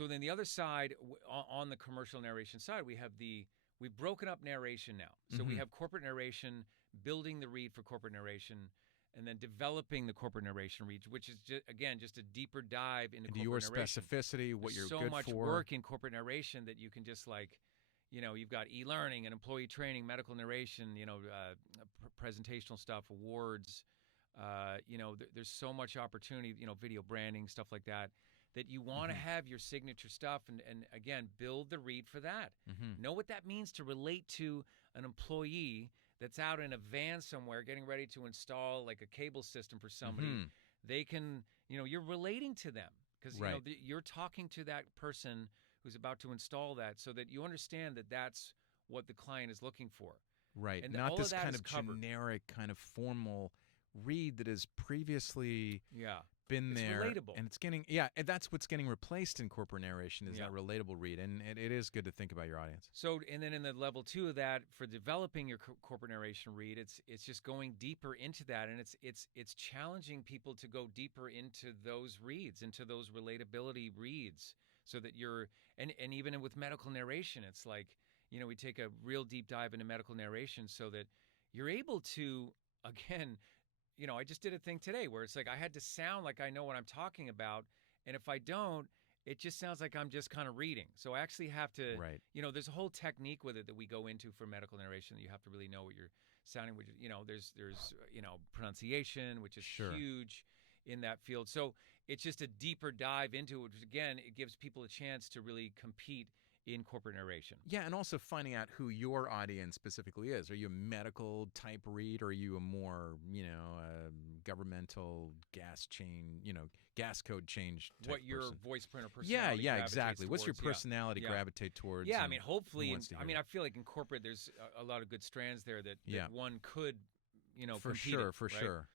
So then the other side, on the commercial narration side, we've broken up narration now. So we have corporate narration, building the read for corporate narration, and then developing the corporate narration read, which is, just a deeper dive into corporate your narration. specificity, what There's you're so good much for. work in corporate narration that you can just you've got e-learning and employee training, medical narration, presentational stuff, awards. There's so much opportunity, video branding, stuff like that you want to have your signature stuff and again, build the read for that. Know what that means to relate to an employee that's out in a van somewhere getting ready to install like a cable system for somebody. They can, you're relating to them because, you're talking to that person who's about to install that so that you understand that that's what the client is looking for. Right. And not all this of that kind is of covered. generic, kind of formal read that has previously been It's there. relatable. And it's getting, and that's what's getting replaced in corporate narration is that relatable read. And it is good to think about your audience. So, and then in the level 2 of that, for developing your corporate narration read, it's just going deeper into that, and it's challenging people to go deeper into those reads, into those relatability reads, so that and even with medical narration, it's like, we take a real deep dive into medical narration so that you're able to, again, I just did a thing today where it's like I had to sound like I know what I'm talking about, and if I don't, it just sounds like I'm just kind of reading. So I actually have to, there's a whole technique with it that we go into for medical narration that you have to really know what you're sounding. Which, there's pronunciation, which is huge in that field. So it's just a deeper dive into it, which again, it gives people a chance to really compete in corporate narration. Yeah, and also finding out who your audience specifically is. Are you a medical type read, or are you a more, governmental gas code change type what your person? voice print or personality exactly. towards. What's your personality gravitate towards? Yeah, I mean, hopefully, I feel like in corporate there's a lot of good strands there that one could, for compete sure, in, for right? sure.